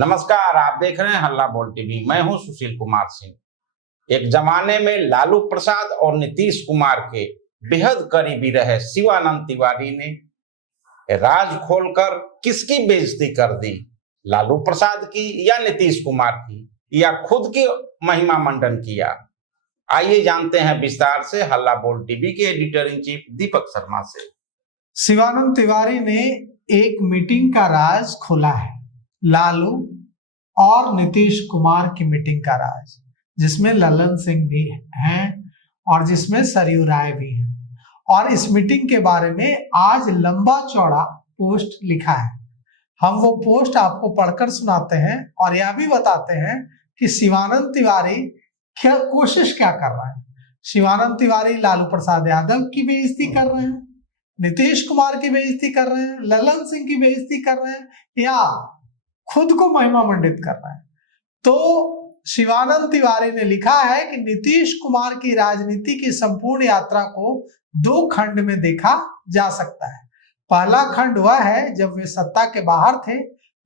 नमस्कार, आप देख रहे हैं हल्ला बोल टीवी। मैं हूं सुशील कुमार सिंह। एक जमाने में लालू प्रसाद और नीतीश कुमार के बेहद करीबी रहे शिवानंद तिवारी ने राज खोलकर किसकी बेइज्जती कर दी? लालू प्रसाद की या नीतीश कुमार की, या खुद की महिमा मंडन किया? आइए जानते हैं विस्तार से हल्ला बोल टीवी के editor in chief Deepak Sharma से। शिवानंद तिवारी ने एक मीटिंग का राज खोला है, लालू और नीतीश कुमार की मीटिंग का राज, जिसमें ललन सिंह भी हैं और जिसमें सरयू राय भी हैं। और इस मीटिंग के बारे में आज लंबा चौड़ा पोस्ट लिखा है। हम वो पोस्ट आपको पढ़कर सुनाते हैं और यह भी बताते हैं कि शिवानंद तिवारी क्या कोशिश क्या कर रहा है। शिवानंद तिवारी लालू प्रसाद यादव की बेइज्जती कर रहे हैं, नीतीश कुमार की बेइज्जती कर रहे हैं, ललन सिंह की बेइज्जती कर रहे हैं, या खुद को महिमा मंडित कर रहे हैं। तो शिवानंद तिवारी ने लिखा है कि नीतीश कुमार की राजनीति की संपूर्ण यात्रा को दो खंड में देखा जा सकता है। पहला खंड वह है जब वे सत्ता के बाहर थे,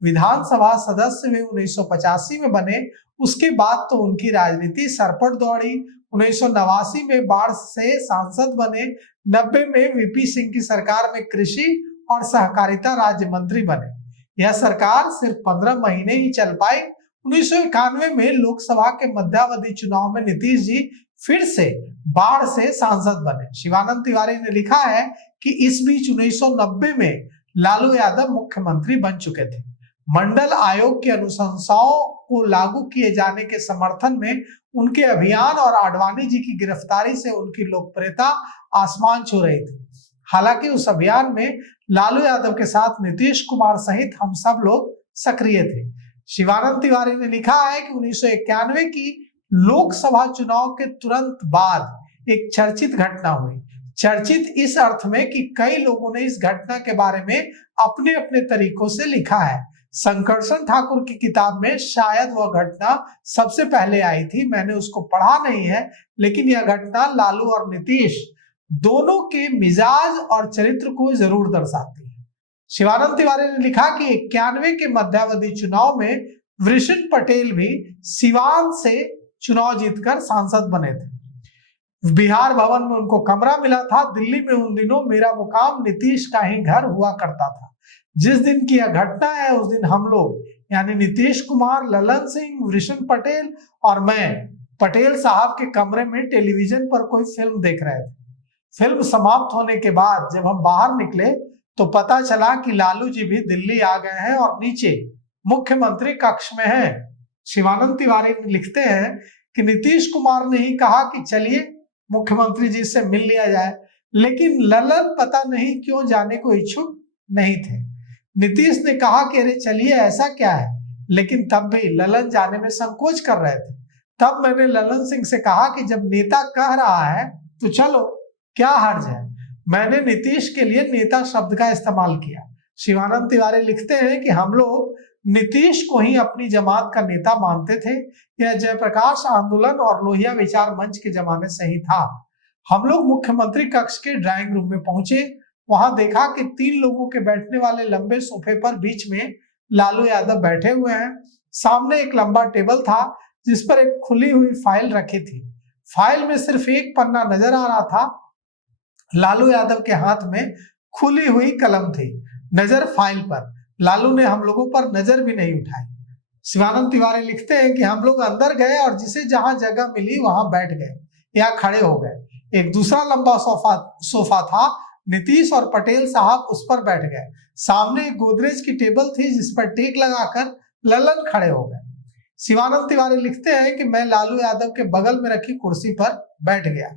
विधानसभा सदस्य वे 1985 में बने। उसके बाद तो उनकी राजनीति सरपट दौड़ी। 1989 में बाढ़ से सांसद बने, 90 में वीपी सिंह की सरकार में कृषि और सहकारिता राज्य मंत्री बने। यह सरकार सिर्फ 15 महीने ही चल पाई। 1991 में लोकसभा के मध्यावधि चुनाव में नीतीश जी फिर से बाढ़ से सांसद बने। शिवानंद तिवारी ने लिखा है कि इस बीच 1990 में लालू यादव मुख्यमंत्री बन चुके थे। मंडल आयोग की अनुशंसाओं को लागू किए जाने के समर्थन में उनके अभियान और आडवाणी जी की गिरफ्तारी से उनकी लोकप्रियता आसमान छू रही थी। हालांकि उस अभियान में लालू यादव के साथ नीतीश कुमार सहित हम सब लोग सक्रिय थे। शिवानंद तिवारी ने लिखा है कि 1991 की लोकसभा चुनाव के तुरंत बाद एक चर्चित घटना हुई। चर्चित इस अर्थ में कि कई लोगों ने इस घटना के बारे में अपने अपने तरीकों से लिखा है। शंकरसन ठाकुर की किताब में शायद वह घटना सबसे पहले आई थी। मैंने उसको पढ़ा नहीं है, लेकिन यह घटना लालू और नीतीश दोनों के मिजाज और चरित्र को जरूर दर्शाती है। शिवानंद तिवारी ने लिखा कि 91 के मध्यावधि चुनाव में वृषण पटेल भी सिवान से चुनाव जीतकर सांसद बने थे। बिहार भवन में उनको कमरा मिला था। दिल्ली में उन दिनों मेरा मुकाम नीतीश का ही घर हुआ करता था। जिस दिन की यह घटना है उस दिन हम लोग यानी नीतीश कुमार, ललन सिंह, वृषण पटेल और मैं पटेल साहब के कमरे में टेलीविजन पर कोई फिल्म देख रहे थे। फिल्म समाप्त होने के बाद जब हम बाहर निकले तो पता चला कि लालू जी भी दिल्ली आ गए हैं और नीचे मुख्यमंत्री कक्ष में हैं। शिवानंद तिवारी लिखते हैं कि नीतीश कुमार ने ही कहा कि चलिए मुख्यमंत्री जी से मिल लिया जाए, लेकिन ललन पता नहीं क्यों जाने को इच्छुक नहीं थे। नीतीश ने कहा कि अरे चलिए ऐसा क्या है, लेकिन तब भी ललन जाने में संकोच कर रहे थे। तब मैंने ललन सिंह से कहा कि जब नेता कह रहा है तो चलो, क्या हर्ज है। मैंने नीतीश के लिए नेता शब्द का इस्तेमाल किया। शिवानंद तिवारी लिखते हैं कि हम लोग नीतीश को ही अपनी जमात का नेता मानते थे। यह जयप्रकाश आंदोलन और लोहिया विचार मंच के जमाने से ही था। हम लोग मुख्यमंत्री कक्ष के ड्राइंग रूम में पहुंचे। वहां देखा कि 3 लोगों के बैठने वाले लंबे सोफे पर बीच में लालू यादव बैठे हुए हैं। सामने एक लंबा टेबल था जिस पर एक खुली हुई फाइल रखी थी। फाइल में सिर्फ एक पन्ना नजर आ रहा था। लालू यादव के हाथ में खुली हुई कलम थी, नजर फाइल पर। लालू ने हम लोगों पर नजर भी नहीं उठाई। शिवानंद तिवारी लिखते हैं कि हम लोग अंदर गए और जिसे जहां जगह मिली वहां बैठ गए या खड़े हो गए। एक दूसरा लंबा सोफा था। नीतीश और पटेल साहब उस पर बैठ गए। सामने एक गोदरेज की टेबल थी जिस पर टेक लगाकर ललन खड़े हो गए। शिवानंद तिवारी लिखते हैं कि मैं लालू यादव के बगल में रखी कुर्सी पर बैठ गया।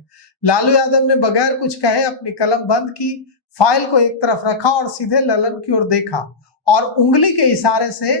लालू यादव ने बगैर कुछ कहे अपनी कलम बंद की, फाइल को एक तरफ रखा और सीधे ललन की ओर देखा और उंगली के इशारे से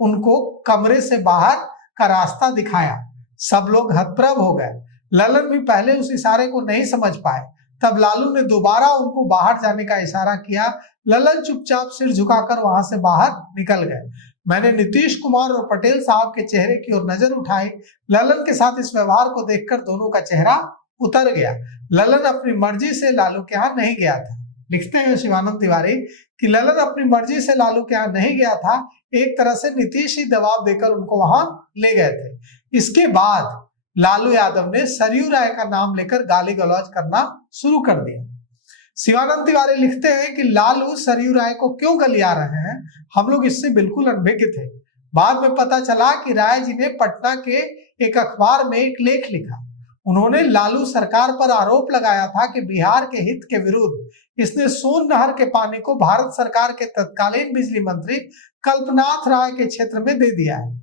उनको कमरे से बाहर का रास्ता दिखाया। सब लोग हतप्रभ हो गए। ललन भी पहले उस इशारे को नहीं समझ पाए। तब लालू ने दोबारा उनको बाहर जाने का इशारा किया। ललन चुपचाप सिर झुकाकर वहां से बाहर निकल गए। मैंने नीतीश कुमार और पटेल साहब के चेहरे की ओर नजर उठाई। ललन के साथ इस व्यवहार को देखकर दोनों का चेहरा उतर गया। ललन अपनी मर्जी से लालू के यहाँ नहीं गया था। लिखते हैं शिवानंद तिवारी कि ललन अपनी मर्जी से लालू के यहाँ नहीं गया था। एक तरह से नीतीश ही दबाव देकर उनको वहां ले गए थे। इसके बाद लालू यादव ने सरयू राय का नाम लेकर गाली गलौज करना शुरू कर दिया। शिवानंद तिवारी लिखते हैं कि लालू सरयू राय को क्यों गलिया रहे हैं, हम लोग इससे बिल्कुल अनभिज्ञ थे। बाद में पता चला कि राय जी ने पटना के एक अखबार में एक लेख लिखा। उन्होंने लालू सरकार पर आरोप लगाया था कि बिहार के हित के विरुद्ध इसने सोन नहर के पानी को भारत सरकार के तत्कालीन बिजली मंत्री कल्पनाथ राय के क्षेत्र में दे दिया है।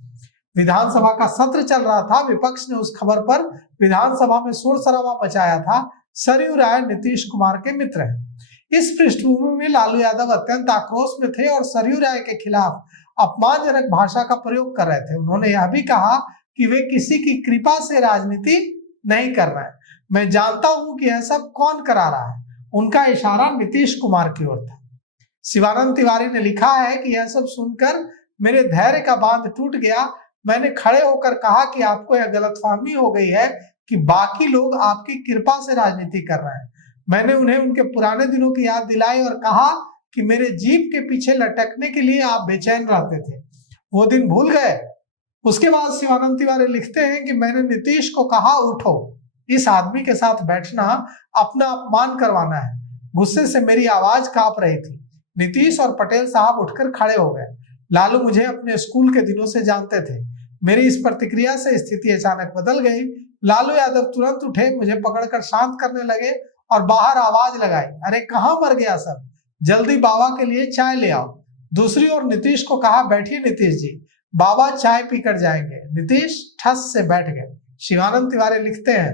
विधानसभा का सत्र चल रहा था, विपक्ष ने उस खबर पर विधानसभा में शोर शराबा मचाया था। सरयू राय नीतीश कुमार के मित्र हैं। इस पृष्ठभूमि में लालू यादव अत्यंत आक्रोश में थे और सरयू राय के खिलाफ अपमानजनक भाषा का प्रयोग कर रहे थे। उन्होंने यह भी कहा कि वे किसी की कृपा से राजनीति नहीं कर रहे हैं, मैं जानता हूं कि यह सब कौन करा रहा है। उनका इशारा नीतीश कुमार की ओर था। शिवानंद तिवारी ने लिखा है कि यह सब सुनकर मेरे धैर्य का बांध टूट गया। मैंने खड़े होकर कहा कि आपको यह गलतफहमी हो गई है कि बाकी लोग आपकी कृपा से राजनीति कर रहे हैं। मैंने उन्हें उनके पुराने दिनों की याद दिलाई और कहा कि मेरे जीप के पीछे लटकने के लिए आप बेचैन रहते थे, वो दिन भूल गए। उसके बाद शिवानंद तिवारी लिखते हैं कि मैंने नीतीश को कहा, उठो, इस आदमी के साथ बैठना अपना अपमान करवाना है। गुस्से से मेरी आवाज कांप रही थी। नीतीश और पटेल साहब उठकर खड़े हो गए। लालू मुझे अपने स्कूल के दिनों से जानते थे। मेरी इस प्रतिक्रिया से स्थिति अचानक बदल गई। लालू यादव तुरंत उठे, मुझे पकड़कर शांत करने लगे और बाहर आवाज लगाई, अरे कहाँ मर गया सब, जल्दी बाबा के लिए चाय ले आओ। दूसरी ओर नीतीश को कहा, बैठिए नीतीश जी, बाबा चाय पीकर जाएंगे। नीतीश ठस से बैठ गए। शिवानंद तिवारी लिखते हैं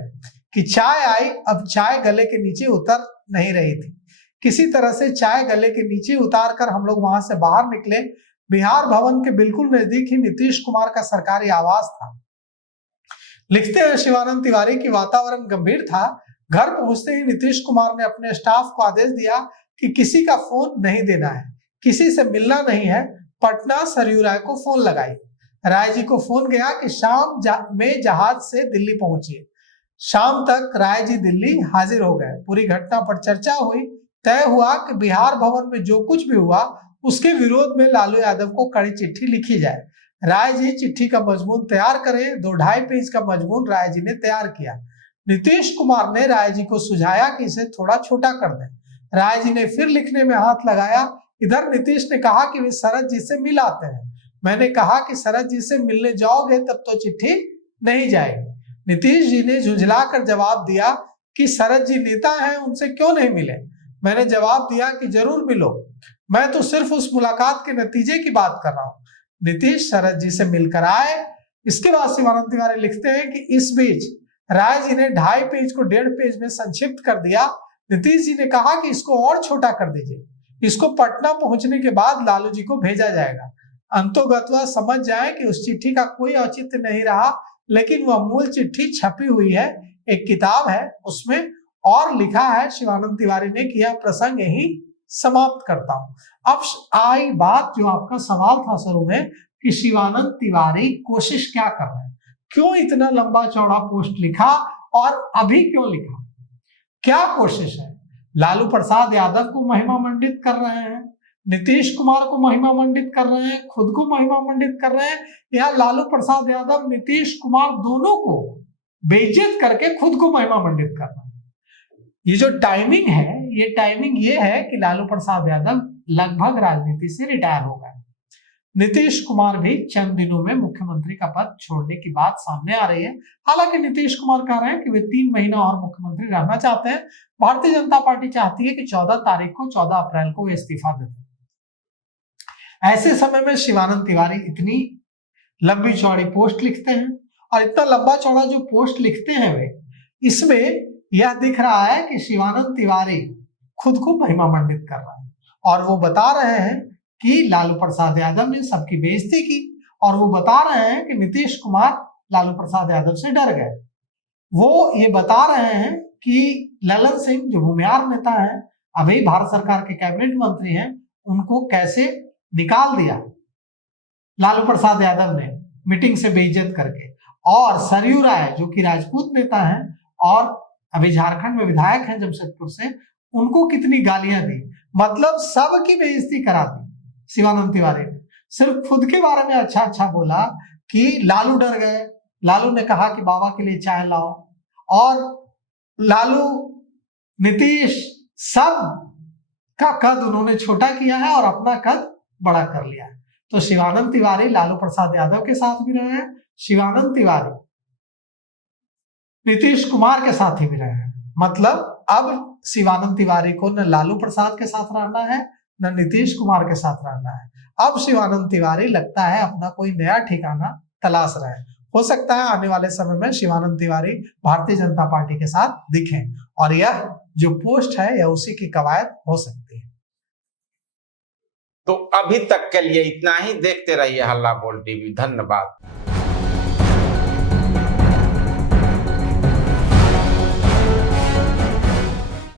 कि चाय आई, अब चाय गले के नीचे उतर नहीं रही थी। किसी तरह से चाय गले के नीचे उतार कर हम लोग वहां से बाहर निकले। बिहार भवन के बिल्कुल नजदीक ही नीतीश कुमार का सरकारी आवास था। लिखते हैं शिवानंद तिवारी की वातावरण गंभीर था। घर पहुंचते ही नीतीश कुमार ने अपने स्टाफ को आदेश दिया कि किसी का फोन नहीं देना है, किसी से मिलना नहीं है। पटना सरयू राय को फोन लगाई। राय जी को फोन गया कि शाम में जहाज से दिल्ली पहुंचिए। शाम तक राय जी दिल्ली हाजिर हो गए। पूरी घटना पर चर्चा हुई। तय हुआ कि बिहार भवन में जो कुछ भी हुआ उसके विरोध में लालू यादव को कड़ी चिट्ठी लिखी जाए। राय जी चिट्ठी का मजमून तैयार करें। 2-2.5 पेज का मजमून राय जी ने तैयार किया। नीतीश कुमार ने राय जी को सुझाया कि इसे थोड़ा छोटा कर दें। राय जी ने फिर लिखने में हाथ लगाया। इधर नीतीश ने कहा कि वे शरद जी से मिल आते हैं। मैंने कहा कि शरद जी से मिलने जाओगे तब तो चिट्ठी नहीं जाएगी। नीतीश जी ने झुंझलाकर जवाब दिया कि शरद जी नेता हैं, उनसे क्यों नहीं मिले। मैंने जवाब दिया कि जरूर मिलो, मैं तो सिर्फ उस मुलाकात के नतीजे की बात कर रहा हूँ। नीतीश शरद जी से मिलकर आए। इसके बाद शिवानंद तिवारी लिखते हैं कि इस बीच राय जी ने 2.5 पेज को 1.5 पेज में संक्षिप्त कर दिया। नीतीश जी ने कहा कि इसको और छोटा कर दीजिए, इसको पटना पहुंचने के बाद लालू जी को भेजा जाएगा। अंतोगत्वा समझ जाए कि उस चिट्ठी का कोई औचित्य नहीं रहा, लेकिन वह मूल चिट्ठी छपी हुई है, एक किताब है उसमें, और लिखा है शिवानंद तिवारी ने कि यह प्रसंग यही समाप्त करता हूं। अब आई बात जो आपका सवाल था शुरू में कि शिवानंद तिवारी कोशिश क्या कर रहे हैं, क्यों इतना लंबा चौड़ा पोस्ट लिखा और अभी क्यों लिखा, क्या कोशिश है। लालू प्रसाद यादव को महिमा मंडित कर रहे हैं, नीतीश कुमार को महिमा मंडित कर रहे हैं, खुद को महिमा मंडित कर रहे हैं, या लालू प्रसाद यादव नीतीश कुमार दोनों को बेइज्जत करके खुद को महिमा मंडित कर रहे हैं। ये जो टाइमिंग है, ये टाइमिंग ये है कि लालू प्रसाद यादव लगभग राजनीति से रिटायर हो गए। नीतीश कुमार भी चंद दिनों में मुख्यमंत्री का पद छोड़ने की बात सामने आ रही है। हालांकि नीतीश कुमार कह रहे हैं कि वे 3 महीना और मुख्यमंत्री रहना चाहते हैं। भारतीय जनता पार्टी चाहती है कि 14 तारीख को 14 अप्रैल को वे इस्तीफा दे दें। ऐसे समय में शिवानंद तिवारी इतनी लंबी चौड़ी पोस्ट लिखते हैं, और इतना लंबा चौड़ा जो पोस्ट लिखते हैं वे, इसमें यह दिख रहा है कि शिवानंद तिवारी खुद को महिमा मंडित कर रहा है, और वो बता रहे हैं कि लालू प्रसाद यादव ने सबकी बेइज्जती की, और वो बता रहे हैं कि नीतीश कुमार लालू प्रसाद यादव से डर गए। वो ये बता रहे हैं कि ललन सिंह जो भूमिहार नेता हैं, अभी भारत सरकार के कैबिनेट मंत्री हैं, उनको कैसे निकाल दिया लालू प्रसाद यादव ने मीटिंग से बेइज्जत करके। और सरयू राय जो कि राजपूत नेता हैं और अभी झारखंड में विधायक हैं जमशेदपुर से, उनको कितनी गालियां दी, मतलब सबकी बेइज्जती करा दी शिवानंद तिवारी ने। सिर्फ खुद के बारे में अच्छा अच्छा बोला कि लालू डर गए, लालू ने कहा कि बाबा के लिए चाय लाओ, और लालू, नीतीश, सब का कद उन्होंने छोटा किया है और अपना कद बड़ा कर लिया है। तो शिवानंद तिवारी लालू प्रसाद यादव के साथ भी रहे हैं, शिवानंद तिवारी नीतीश कुमार के साथ ही भी रहे हैं। मतलब अब शिवानंद तिवारी को न लालू प्रसाद के साथ रहना है न नीतीश कुमार के साथ रहना है। अब शिवानंद तिवारी लगता है अपना कोई नया ठिकाना तलाश रहे हैं। हो सकता है आने वाले समय में शिवानंद तिवारी भारतीय जनता पार्टी के साथ दिखें, और यह जो पोस्ट है यह उसी की कवायद हो सकती है। तो अभी तक के लिए इतना ही। देखते रहिए हल्ला बोल टीवी। धन्यवाद।